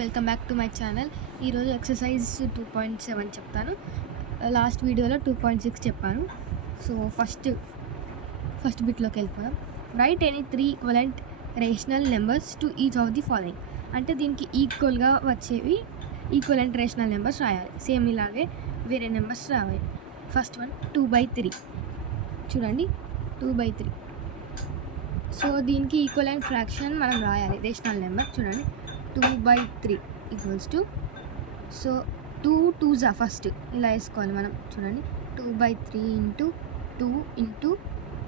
Welcome back to my channel. ఈరోజు exercise 2.7 చెప్తాను. Last వీడియోలో 2.6 చెప్పాను. సో ఫస్ట్ బిట్లోకి వెళ్ళిపోదాం. Right any 3 equivalent rational numbers to each of the following. అంటే దీనికి ఈక్వల్గా వచ్చేవి ఈక్వలెంట్ రేషనల్ నెంబర్స్ రాయాలి. సేమ్ ఇలాగే వేరే నెంబర్స్ రావాలి. First one 2/3. చూడండి 2/3. సో దీనికి ఈక్వలెంట్ ఫ్రాక్షన్ మనం రాయాలి. రేషనల్ నెంబర్ చూడండి 2/3 equals to, so 2 2s first ఇలా వేసుకోవాలి మనం. చూడండి 2/3 into 2 into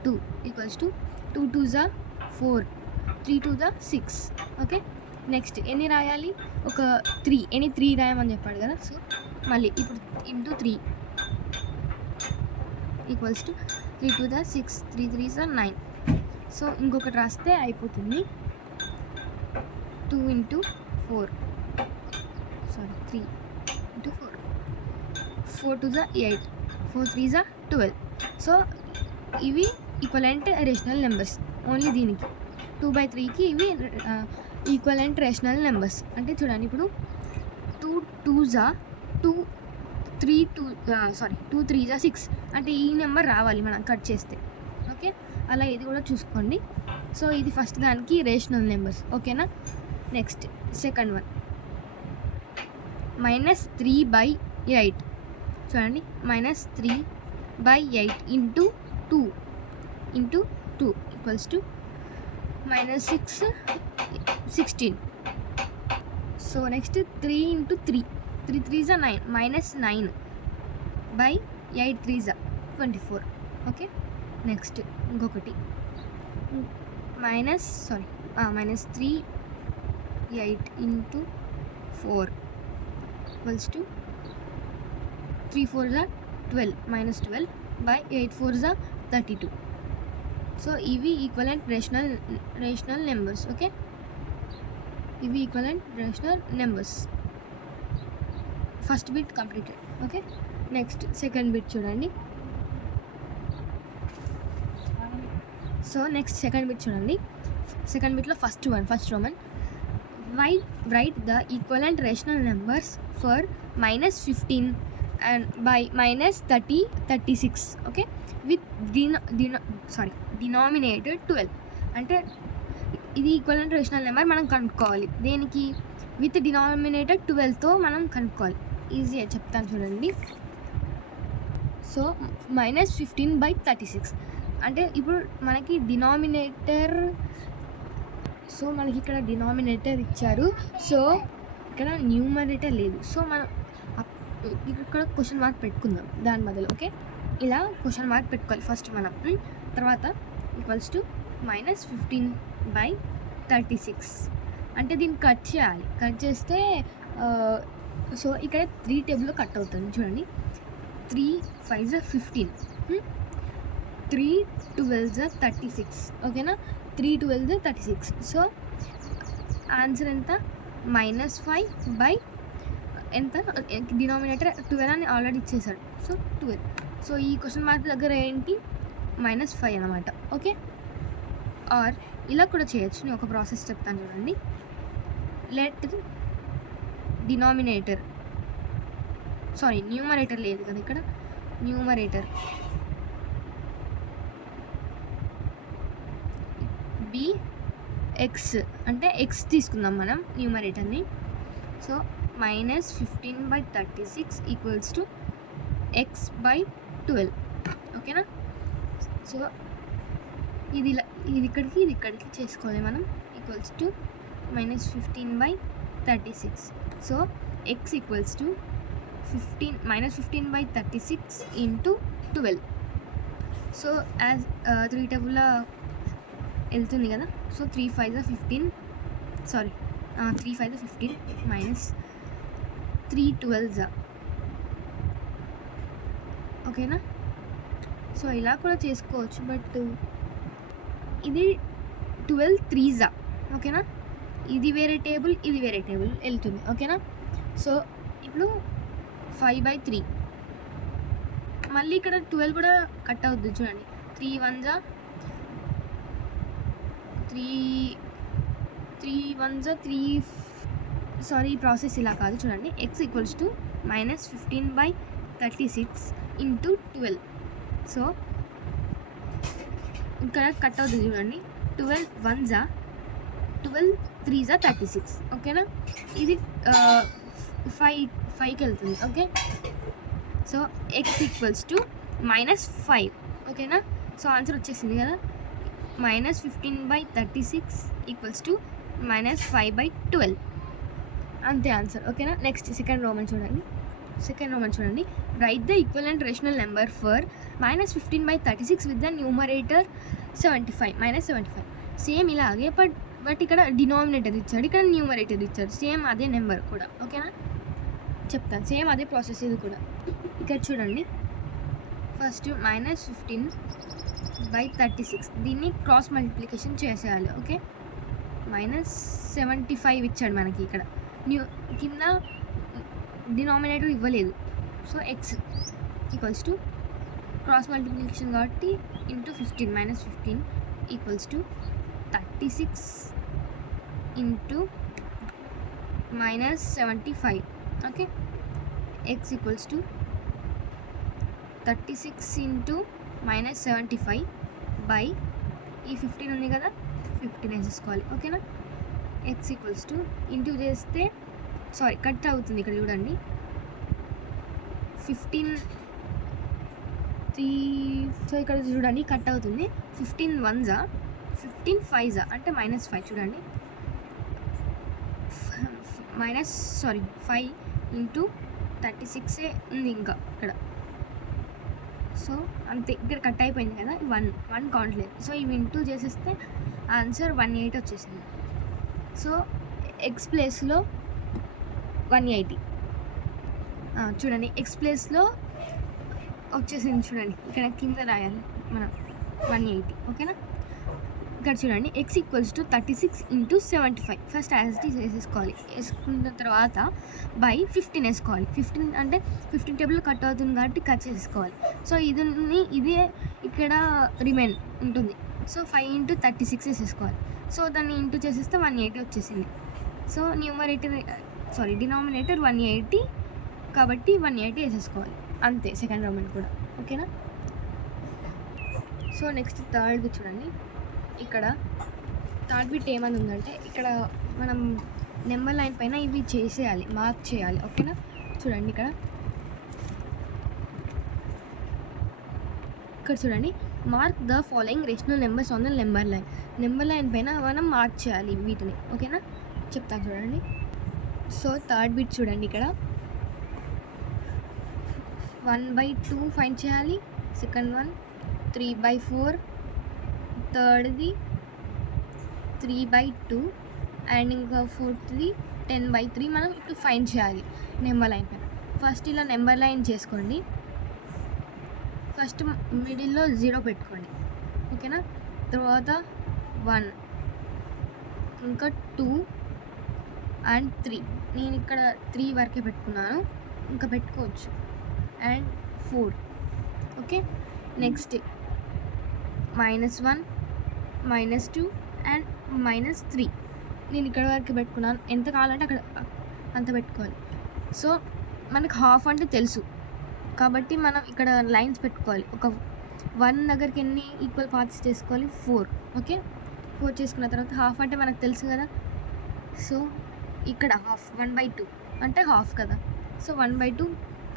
2 equals to 2 2s 4, 3 2s 6. Okay, next ఎన్ని రాయాలి? ఒక 3, ఎనీ 3 రాయమని చెప్పాడు కదా. సో మళ్ళీ ఇప్పుడు into 3 equals to 3 2s 6, 3 3s 9. So ఇంకొకటి రాస్తే అయిపోతుంది. 2 into 4, sorry 3 into 4, 4 2s 8, 4 3s 12. So ఇవి ఈక్వలెంట్ రేషనల్ నెంబర్స్. ఓన్లీ దీనికి 2/3కి ఇవి ఈక్వలెంట్ రేషనల్ నెంబర్స్. అంటే చూడండి ఇప్పుడు 2 2s 2, 3 2 3s 6 అంటే ఈ నెంబర్ రావాలి మనం కట్ చేస్తే. ఓకే, అలా ఇది కూడా చూసుకోండి. సో ఇది ఫస్ట్ దానికి రేషనల్ నెంబర్స్. ఓకేనా, నెక్స్ట్ సెకండ్ వన్ -3/8. చూడండి -3/8 into 2 into 2 equals to -6 16. So next 3 into 3, 3 3s 9, -9/8 3s 24. Okay, next ఇంకొకటి -3/8 into 4 equals to 3 4s 12, -12/8 4s 32. So ఇవి ఈక్వలెంట్ రేషనల్ నెంబర్స్. ఓకే, ఇవి equivalent rational numbers. First bit completed. Okay, next second bit చూడండి. So next second bit చూడండి. Second బిట్లో first roman write the equivalent rational numbers for -15 and by -30 36. okay, with denominator 12. అంటే ఇది equivalent rational number మనం కనుక్కోవాలి. దేనికి? With denominator 12తో మనం కనుక్కోవాలి. ఈజీగా చెప్తాను చూడండి. సో -15/36 అంటే ఇప్పుడు మనకి డినామినేటర్, సో మనకి ఇక్కడ డినామినేటర్ ఇచ్చారు. సో ఇక్కడ న్యూమరేటర్ లేదు. సో మనం ఇక్కడ క్వశ్చన్ మార్క్ పెట్టుకుందాం దాని బదులు. ఓకే, ఇలా క్వశ్చన్ మార్క్ పెట్టుకోవాలి ఫస్ట్ మనం. తర్వాత ఈక్వల్స్ టు -15/36 అంటే దీన్ని కట్ చేయాలి. కట్ చేస్తే సో ఇక్కడ 3 టేబుల్లో కట్ అవుతుంది. చూడండి 3 5s 15, 3 12s 36. ఓకేనా, 3 12s 36. సో ఆన్సర్ ఎంత? -5 ఎంత? డినామినేటర్ 12 అని ఆల్రెడీ ఇచ్చేసాడు. సో 12. సో ఈ క్వశ్చన్ మార్క్ దగ్గర ఏంటి? -5 అనమాట. ఓకే, ఆర్ ఇలా కూడా చేయొచ్చు. నేను ఒక ప్రాసెస్ చెప్తాను చూడండి. లెట్ డినామినేటర్, సారీ న్యూమరేటర్ లేదు కదా ఇక్కడ, న్యూమరేటర్ బి ఎక్స్ అంటే ఎక్స్ తీసుకుందాం మనం న్యూమరేటర్ని. So -15/36 equals to x/12. ఓకేనా, సో ఇది ఇక్కడికి చేసుకోవాలి మనం. Equals to -15/36. So x equals to -15/36 into 12. So as 3 టేబుల్లో వెళ్తుంది కదా. So 3 5s 15, sorry 3 5s 15 -3 12s. ఓకేనా, సో ఇలా కూడా చేసుకోవచ్చు. బట్ ఇది 12 3s. ఓకేనా, ఇది వేరే టేబుల్, ఇది వేరే టేబుల్ వెళ్తుంది. ఓకేనా, సో ఇప్పుడు 5/3 మళ్ళీ ఇక్కడ 12 కూడా కట్ అవుద్ది. చూడండి 3 1s 3 3 1s 3 సారీ ఈ ప్రాసెస్ ఇలా కాదు చూడండి. x equals to -15/36 into 12. So ఇక్కడ కట్ అవుతుంది చూడండి. 12 1s 12 3s 36. ఓకేనా, ఇది 5కి వెళ్తుంది. Okay, so x equals to -5. ఓకేనా, సో ఆన్సర్ వచ్చేసింది కదా. -15/36 ఈక్వల్స్ టు -5/12 అంతే ఆన్సర్. ఓకేనా, నెక్స్ట్ సెకండ్ రోమన్ చూడండి. Right the equivalent rational number for -15/36 with the numerator 75 -75. Same ఇలాగే బట్ ఇక్కడ డినామినేటర్ ఇచ్చాడు, ఇక్కడ న్యూమరేటర్ ఇచ్చాడు. సేమ్ అదే నెంబర్ కూడా. ఓకేనా, చెప్తాను. సేమ్ అదే ప్రాసెస్ ఇది కూడా. ఇక్కడ చూడండి, ఫస్ట్ -15/36 దీన్ని క్రాస్ మల్టిప్లికేషన్ చేసేయాలి. ఓకే, -75 ఇచ్చాడు మనకి ఇక్కడ. కింద డినామినేటర్ ఇవ్వలేదు. So x equals to cross multiplication కాబట్టి into 15 -15 equals to 36 into -75. Okay, x equals to 36 into -75 by ఈ 15 ఉంది కదా, 15 వేసేసుకోవాలి. ఓకేనా, x ఈక్వల్స్ టు ఇంటూ చేస్తే సారీ కట్ అవుతుంది ఇక్కడ చూడండి. 15 సో ఇక్కడ చూడండి కట్ అవుతుంది. 15 1s 15 5s అంటే -5 చూడండి. 5 ఇంటూ 36 ఉంది ఇంకా ఇక్కడ. సో అంతే, ఇక్కడ కట్ అయిపోయింది కదా, 1 కౌంట్ లేదు. సో ఇవి ఇంటూ చేసేస్తే ఆన్సర్ 180 వచ్చేసింది. సో ఎక్స్ ప్లేస్లో 180 చూడండి, ఎక్స్ ప్లేస్లో వచ్చేసింది చూడండి. ఇక్కడ కింద రాయాలి మనం 180. ఓకేనా, ఇక్కడ చూడండి x equals to 36 into 75 first as it is వేసేసుకోవాలి. వేసుకున్న తర్వాత బై 15 వేసుకోవాలి. 15 అంటే 15 టేబుల్ కట్ అవుతుంది కాబట్టి కట్ చేసుకోవాలి. సో ఇదే ఇక్కడ రిమైన్ ఉంటుంది. సో 5 ఇంటూ 36 వేసేసుకోవాలి. సో దాన్ని ఇంటూ చేసేస్తే 180 వచ్చేసింది. సో డినామినేటర్ 180 కాబట్టి 180 వేసేసుకోవాలి. అంతే సెకండ్ రోమన్ కూడా. ఓకేనా, సో నెక్స్ట్ థర్డ్ చూడండి. ఇక్కడ థర్డ్ బిట్ ఏమని ఉందంటే, ఇక్కడ మనం నెంబర్ లైన్ పైన ఇవి చేసేయాలి, మార్క్ చేయాలి. ఓకేనా, చూడండి ఇక్కడ చూడండి, mark the following rational numbers on the number line పైన మనం మార్క్ చేయాలి వీటిని. ఓకేనా, చెప్తాను చూడండి. సో థర్డ్ బిట్ చూడండి, ఇక్కడ 1/2 ఫైండ్ చేయాలి. సెకండ్ వన్ 3/4, థర్డ్ది 3/2 అండ్ ఇంకా ఫోర్త్ది 10/3 మనం ఇప్పుడు ఫైండ్ చేయాలి నెంబర్ లైన్ పైన. ఫస్ట్ ఇలా నెంబర్ లైన్ చేసుకోండి. ఫస్ట్ మిడిల్లో 0 పెట్టుకోండి. ఓకేనా, తర్వాత 1 ఇంకా 2 అండ్ 3. నేను ఇక్కడ 3 వరకే పెట్టుకున్నాను, ఇంకా పెట్టుకోవచ్చు. అండ్ 4. Okay, next -1 -2 and -3. నేను ఇక్కడ వరకు పెట్టుకున్నాను. ఎంత కావాలంటే అక్కడ అంత పెట్టుకోవాలి. సో మనకు హాఫ్ అంటే తెలుసు కాబట్టి మనం ఇక్కడ లైన్స్ పెట్టుకోవాలి. ఒక 1 దగ్గరికి ఎన్ని ఈక్వల్ పార్ట్స్ చేసుకోవాలి? 4. ఓకే, 4 చేసుకున్న తర్వాత హాఫ్ అంటే మనకు తెలుసు కదా. సో ఇక్కడ హాఫ్ 1/2 అంటే హాఫ్ కదా. సో 1/2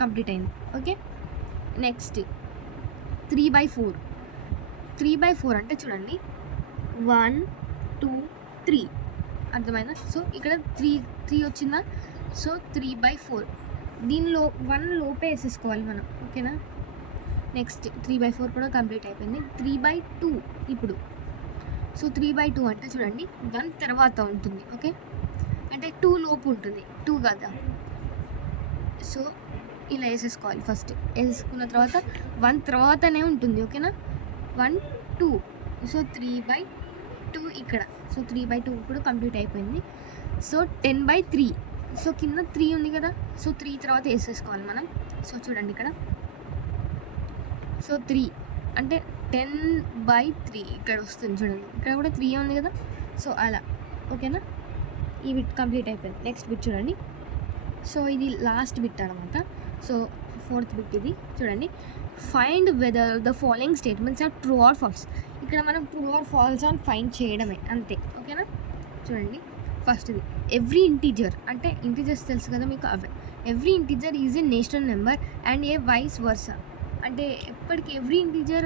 కంప్లీట్ అయింది. ఓకే, నెక్స్ట్ 3/4 అంటే చూడండి 1 2 3 అర్థమైందా. సో ఇక్కడ 3 వచ్చిందా. సో 3/4 దీనిలో 1 లోపే వేసేసుకోవాలి మనం. ఓకేనా, నెక్స్ట్ 3/4 కూడా కంప్లీట్ అయిపోయింది. 3/2 ఇప్పుడు. సో 3/2 అంటే చూడండి 1 తర్వాత ఉంటుంది. ఓకే, అంటే 2 లోపు ఉంటుంది, 2 కదా. సో ఇలా వేసేసుకోవాలి. ఫస్ట్ వేసుకున్న తర్వాత 1 తర్వాతనే ఉంటుంది. ఓకేనా, 1 2. సో 3/2 ఇక్కడ. సో 3/2 కూడా కంప్లీట్ అయిపోయింది. సో 10/3. సో కింద 3 ఉంది కదా. సో 3 తర్వాత వేసేసుకోవాలి మనం. సో చూడండి ఇక్కడ. సో 3 అంటే 10/3 ఇక్కడ వస్తుంది చూడండి. ఇక్కడ కూడా 3 ఉంది కదా. సో అలా. ఓకేనా, ఈ బిట్ కంప్లీట్ అయిపోయింది. నెక్స్ట్ బిట్ చూడండి. సో ఇది లాస్ట్ బిట్ అనమాట. సో 4th బిట్ ఇది చూడండి. Find whether the following statements are true or false. ఇక్కడ మనం ట్రూ ఆర్ ఫాల్స్ అని ఫైండ్ చేయడమే అంతే. ఓకేనా? చూడండి ఫస్ట్ది ఎవ్రీ ఇంటీజర్, అంటే ఇంటీజర్స్ తెలుసు కదా మీకు, అవే every integer is a rational number and a vice versa. అంటే ఎప్పటికి ఎవ్రీ ఇంటీజర్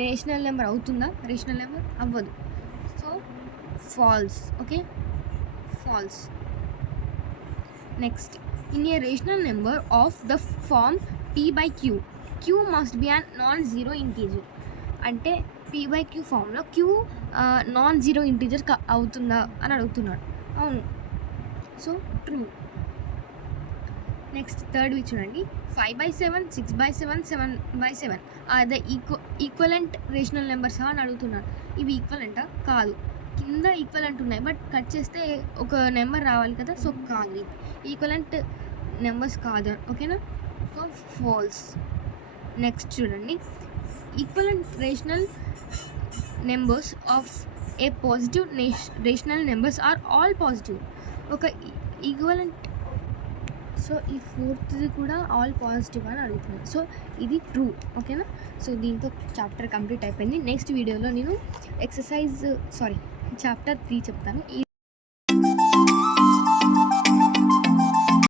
నేషనల్ నెంబర్ అవుతుందా? రేషనల్ నెంబర్ అవ్వదు. So false. Okay, false. Next, in a rational number of the form p/q, q must be an non zero integer. అంటే p/q ఫామ్లో q non zero integer అవుతుందా అని అడుగుతున్నాడు. అవును. So true. Next థర్డ్వి చూడండి. 5/7, 6/7, 7/7 are the equivalent rational numbers అని అడుగుతున్నాడు. ఇవి ఈక్వలెంటా? కాదు. కింద ఈక్వలెంట్ ఉన్నాయి, బట్ కట్ చేస్తే ఒక నెంబర్ రావాలి కదా, సో కాదు, ఇది ఈక్వలెంట్ నెంబర్స్ కాదు. ఓకేనా? So false. నెక్స్ట్ చూడండి. Equivalent rational numbers of a positive rational numbers are all positive. ఒక ఈక్వలెంట్. సో ఈ 4th కూడా ఆల్ పాజిటివ్ అని అడుగుతుంది. సో ఇది ట్రూ. ఓకేనా? సో దీంతో చాప్టర్ కంప్లీట్ అయిపోయింది. నెక్స్ట్ వీడియోలో నేను చాప్టర్ 3 చెప్తాను.